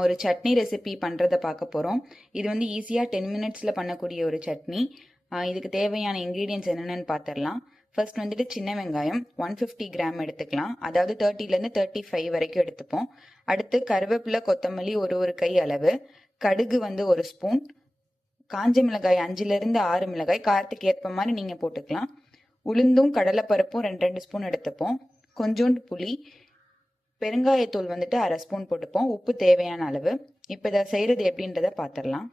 நம்ம ஒரு சட்னி ரெசிபி பண்ணுறத பார்க்க போகிறோம் இது வந்து ஈஸியாக டென் மினிட்ஸில் பண்ணக்கூடிய ஒரு சட்னி. இதுக்கு தேவையான இன்க்ரீடியன்ஸ் என்னென்னு பார்த்துடலாம் ஃபர்ஸ்ட் வந்துட்டு சின்ன வெங்காயம் ஒன் ஃபிஃப்டி கிராம் எடுத்துக்கலாம். அதாவது தேர்ட்டிலேருந்து தேர்ட்டி ஃபைவ் வரைக்கும் எடுத்துப்போம். அடுத்து கருவேப்பிலை கொத்தமல்லி ஒரு ஒரு கை அளவு. கடுகு வந்து ஒரு ஸ்பூன் காஞ்ச மிளகாய் அஞ்சுலேருந்து ஆறு மிளகாய். காரத்துக்கு ஏற்ப மாதிரி நீங்கள் போட்டுக்கலாம். உளுந்தும் கடலைப்பருப்பும் ரெண்டு ரெண்டு ஸ்பூன் எடுத்துப்போம். கொஞ்சோண்டு புளி. பெருங்காயத்தூள் வந்துட்டு அரை ஸ்பூன் போட்டுப்போம். உப்பு தேவையான அளவு. இப்போ இதை செய்கிறது எப்படின்றத பார்த்துடலாம்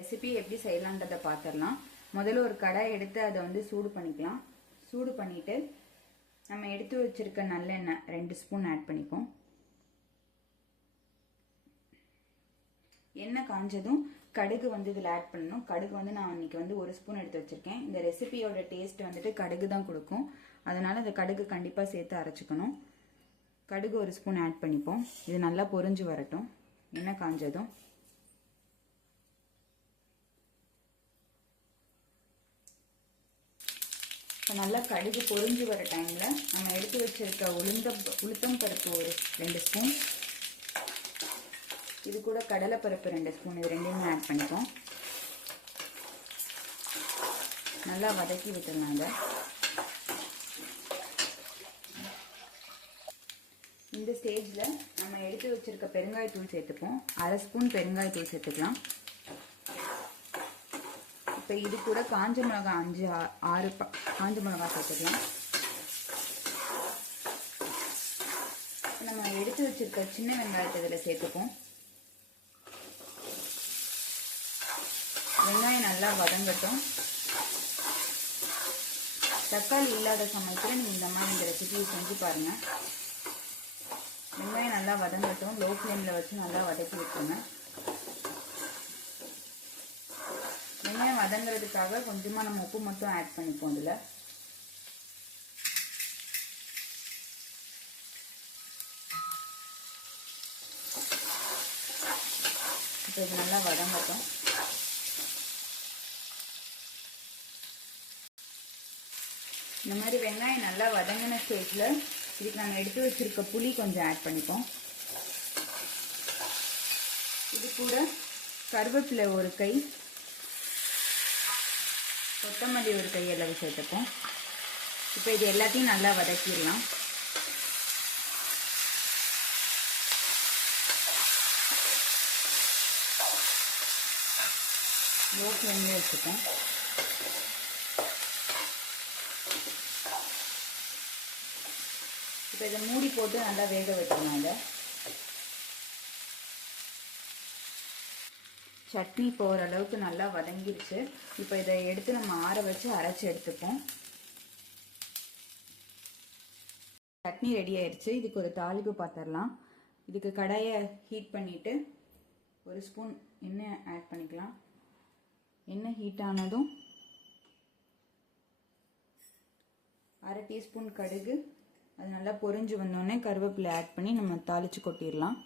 ரெசிபி எப்படி செய்யலான்றதை பார்த்துடலாம் முதல்ல ஒரு கடாய் எடுத்து அதை வந்து சூடு பண்ணிக்கலாம். சூடு பண்ணிட்டு நம்ம எடுத்து வச்சிருக்க நல்லெண்ணெய் ரெண்டு ஸ்பூன் ஆட் பண்ணிப்போம். எண்ணெய் காஞ்சதும் கடுகு வந்து இதில் ஆட் பண்ணணும். கடுகு வந்து நான் இன்னைக்கு வந்து ஒரு ஸ்பூன் எடுத்து வச்சிருக்கேன். இந்த ரெசிபியோட டேஸ்ட் வந்துட்டு கடுகு தான் கொடுக்கும். அதனால இந்த கடுகு கண்டிப்பாக சேர்த்து அரைச்சிக்கணும். கடுகு ஒரு ஸ்பூன் ஆட் பண்ணிப்போம். இது நல்லா பொறிஞ்சு வரட்டும். எண்ணெய் காஞ்சதும். இப்போ நல்லா கடுகு பொறிஞ்சு வர டைமில் நம்ம எடுத்து வச்சிருக்க உளுந்த உளுத்தம் பருப்பு ஒரு ரெண்டு ஸ்பூன். இது கூட கடலை பருப்பு ரெண்டு ஸ்பூன். இது ரெண்டையுமே ஆட் பண்ணிப்போம். நல்லா வதக்கி விட்டுருந்தாங்க இந்த ஸ்டேஜில் நம்ம எடுத்து வச்சிருக்க பெருங்காயத்தூள் சேர்த்துப்போம். அரை ஸ்பூன் பெருங்காயத்தூள் சேர்த்துக்கலாம். இப்போ இது கூட காஞ்ச மிளகாய் அஞ்சு ஆறு காஞ்ச மிளகாய் சேர்த்துக்கலாம். நம்ம எடுத்து வச்சிருக்க சின்ன வெங்காயத்தை இதில் சேர்த்துப்போம். வெங்காயம் நல்லா வதங்கட்டும். தக்காளி இல்லாத சமயத்தில் நீங்கள் இந்த மாதிரி இந்த ரெசிபியை செஞ்சு பாருங்கள் வெங்காயம் நல்லா வதங்கட்டும். லோ ஃப்ளேமில் வச்சு நல்லா வதக்கி விட்டுருங்க. வெங்காயம் வதங்குறதுக்காக கொஞ்சமாக நம்ம உப்பு மட்டும் ஆட் பண்ணிப்போம் இதில் இப்போ இது நல்லா வதங்கட்டும். இந்த மாதிரி வெங்காயம் நல்லா வதங்கின ஸ்டேஜில் இதுக்கு நம்ம எடுத்து வச்சிருக்க புளி கொஞ்சம் ஆட் பண்ணிப்போம். இது கூட கருவேப்பிலை ஒரு கை கொத்தமல்லி ஒரு கை அளவு சேர்த்துப்போம். இப்போ இது எல்லாத்தையும் நல்லா வதக்கிடலாம். லோ ஃப்ளேம்லேயே வச்சுப்போம். இப்போ இதை மூடி போட்டு நல்லா வேக வைக்கணும் இதை சட்னி போகிற அளவுக்கு நல்லா வதங்கிருச்சு. இப்போ இதை எடுத்து நம்ம ஆற வச்சு அரைச்சி எடுத்துப்போம். சட்னி ரெடி ஆயிடுச்சு இதுக்கு ஒரு தாளிப்பு பார்த்துடலாம் இதுக்கு கடாயை ஹீட் பண்ணிவிட்டு ஒரு ஸ்பூன் எண்ணெய் ஆட் பண்ணிக்கலாம். எண்ணெய் ஹீட் ஆனதும் அரை டீஸ்பூன் கடுகு அது நல்லா பொறிஞ்சு வந்தோடனே கருவேப்பிலை ஆட் பண்ணி நம்ம தாளித்து கொட்டிடலாம்.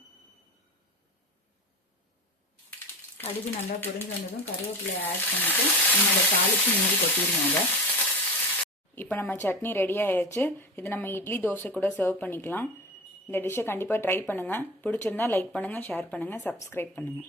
கடுகு நல்லா பொறிஞ்சு வந்ததும் கருவேப்பிலை ஆட் பண்ணிவிட்டு நம்ம அதை தாளித்து மீறி கொட்டிடுவாங்க இப்போ நம்ம சட்னி ரெடி ஆயாச்சு. இது நம்ம இட்லி தோசை கூட சர்வ் பண்ணிக்கலாம். இந்த டிஷ்ஷை கண்டிப்பாக ட்ரை பண்ணுங்கள் பிடிச்சிருந்தா லைக் பண்ணுங்கள் ஷேர் பண்ணுங்கள் சப்ஸ்கிரைப் பண்ணுங்கள்